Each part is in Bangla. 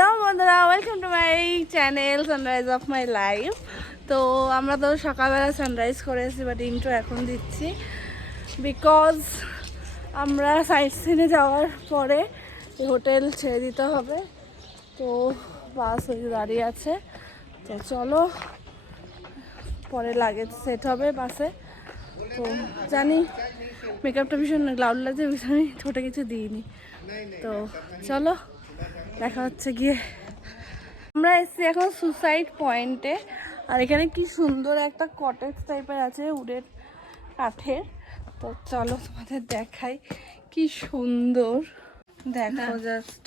হ্যালো বন্ধুরা, welcome to my channel sunrise of my life. তো আমরা তো সকালবেলা সানরাইজ করেছি, বাট ইন্ট্রো এখন দিচ্ছি বিকজ আমরা সাইট সিনে যাওয়ার পরে হোটেল ছেড়ে দিতে হবে। তো বাস ওই দাঁড়িয়ে আছে, তো চলো পরে লাগেজ সেট হবে বাসে। তো জানি মেকআপটা ভীষণ লাউড লাগছে, আমি ছোটো কিছু দিইনি। তো চলো দেখা হচ্ছে গিয়ে। আমরা এসেছি এখন সুসাইড পয়েন্টে, আর এখানে কি সুন্দর একটা কটেজ টাইপের আছে উডের কাঠের। তো চলো তোমাদের দেখাই কি সুন্দর, দেখো জাস্ট।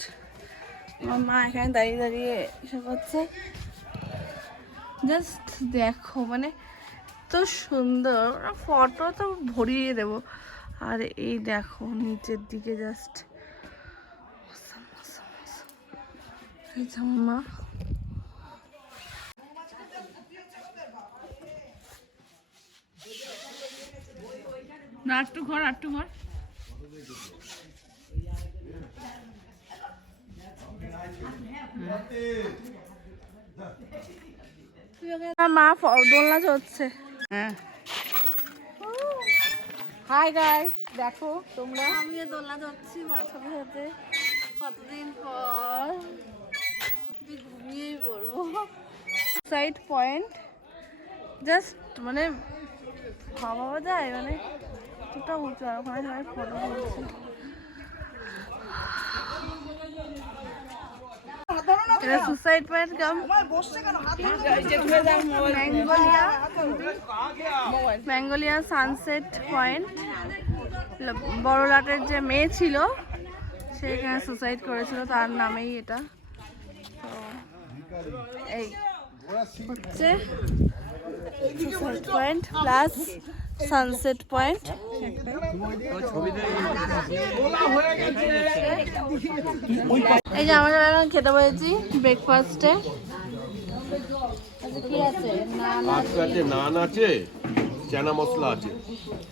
আমার মা এখানে দাঁড়িয়ে দাঁড়িয়ে এসব করছে, জাস্ট দেখো, মানে তো সুন্দর, ফটো তো ভরিয়ে দেবো। আর এই দেখো নিচের দিকে জাস্ট মা আটটু ঘর মা দোলনা চড়ছে। হ্যাঁ, হাই গাইস, দেখো তোমরা, আমিও দোলনা চড়ছি মার সাথে সাথে। কতদিন পর ঘুমিয়েই পড়বো। সাইড পয়েন্ট জাস্ট মানে ভাবা যায়, মানে কতটা উঁচু, আর ওখানে সবাই ফটো তুলছে। এটা সুসাইড পয়েন্ট কাম ম্যাঙ্গোলিয়া সানসেট পয়েন্ট। বড়লাটের যে মেয়ে ছিল সে এখানে সুসাইড করেছিল, তার নামেই এটা। তো এই হচ্ছে suicide point plus sunset point. এই যে আমরা এখন খেতে পেয়েছি ব্রেকফাস্টে। কি আছে? নান আছে, চানা মশলা আছে,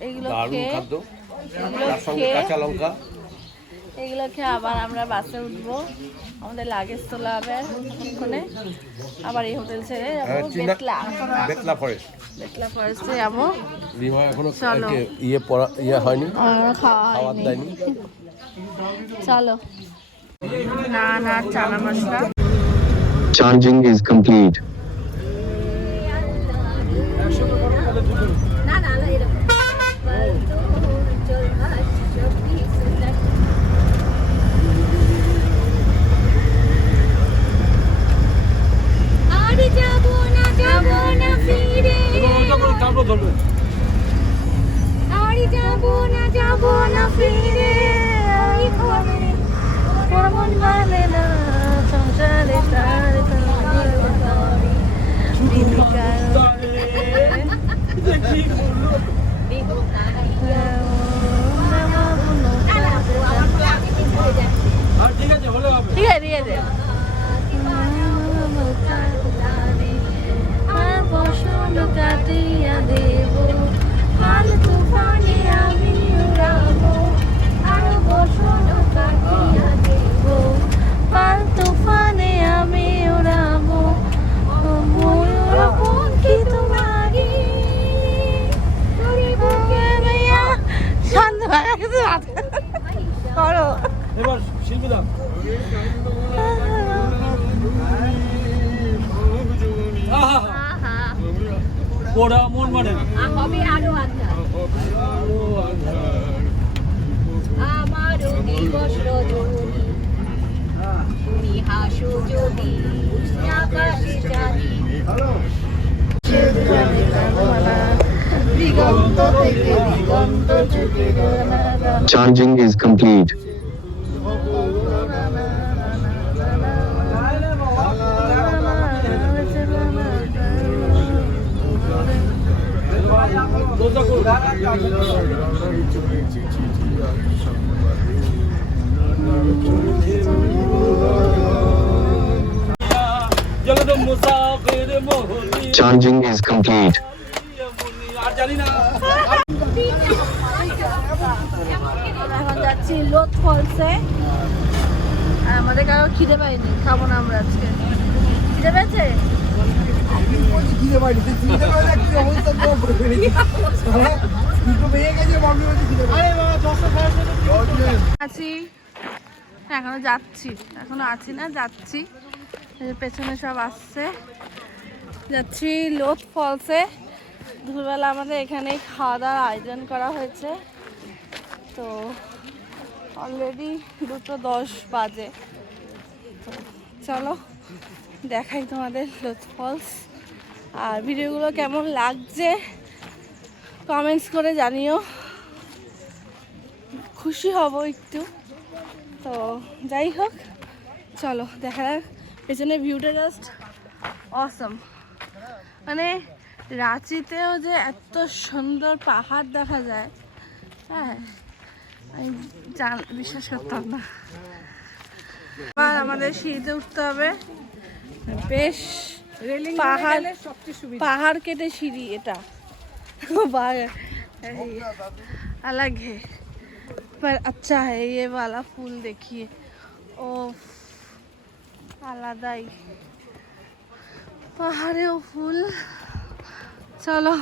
এইগুলো দারুণ খেয়ে খাদ্য, তার সঙ্গে কাঁচা লঙ্কা। এগুলো খেয়ে আবার আমরা বাসে উঠবো, আমাদের লাগেজ তোলা হবে ওখানে, আবার এই হোটেল ছেড়ে যাবো বেতলা ফরেস্ট। বেতলা ফরেস্টে যাবো। এখনো চলো, ইয়ে হয়নি, খাওয়া দেয়নি। চলো। নান আর chana masala. Charging is complete. যাবো না ফিরে, কেমন মানে না সংসারে তার ঠিক আছে, দিয়ে দে। বসন্ত কাটিয়া দেব, কাল তুফানে আমি উড়াবো, আরো বসন্ত কাটিয়া দেব, কাল তুফানে আমি উড়াবো, ময়ূর পঙ্খী তোমারি শান্ত করো। এবার শিল্পী দাম ওরা মন মানে হবে আরো আন্ধার, আমারও দিবস রজনী, তুমি হাসো যদি আকাশে জানি। দিগন্ত থেকে দিগন্ত ছুটে Charging is complete. Charging is complete. এখন যাচ্ছি লোথ ফলসে। আর আমাদের কারো খিদে পাইনি, খাবো না আমরা আজকে। খিদে পেয়েছে? আছি, এখনো যাচ্ছি, এখনো আছি না, যাচ্ছি। এই যে পেছনে সব আসছে, যাচ্ছি লোথ ফলসে। দুপুরবেলা আমাদের এখানেই খাওয়া দাওয়ার আয়োজন করা হয়েছে। তো অলরেডি 2:10 বাজে। তো চলো দেখাই তোমাদের লোথ ফলস। আর ভিডিওগুলো কেমন লাগছে কমেন্টস করে জানিও, খুশি হব একটু। তো যাই হোক, চলো দেখা যাক। পেছনে ভিউটা জাস্ট অসম। মানে রাঁচিতেও যে এত সুন্দর পাহাড় দেখা যায়, হ্যাঁ আমি বিশ্বাস করতাম না। আর আমাদের সিঁড়িতে উঠতে হবে, বেশ পাহাড় কেটে সিঁড়ি এটা अलग है पर अच्छा है। ये वाला फूल देखिए, ओ আলাদাই পাহাড়েও ফুল। চলো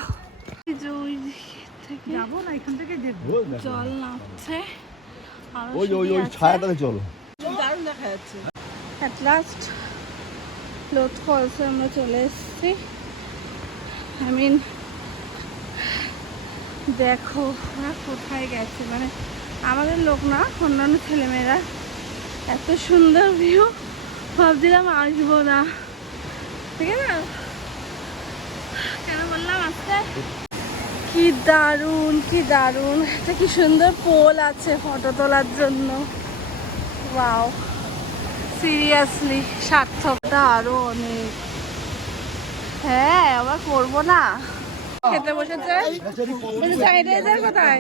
যাবো না, এখান থেকে জল নামছে। ছায়াটাতে চলো। দারুণ দেখা যাচ্ছে। অ্যাট লাস্ট লোথ ফলসে আমরা চলে এসেছি। আই মিন দেখো ওরা কোথায় গেছে, মানে আমাদের লোক না, অন্যান্য ছেলেমেয়েরা। এত সুন্দর ভিউ, ভাবছিলাম আসবো না, ঠিক আছে? কেন বললাম আসতে? কি দারুণ, কি দারুণ। এটা কি সুন্দর পোল আছে ফটো তোলার জন্য। ওয়াও, সিরিয়াসলি সার্থক। আরো অনেক, হ্যাঁ আবার করবো না। খেতে বসেছে কোথায়?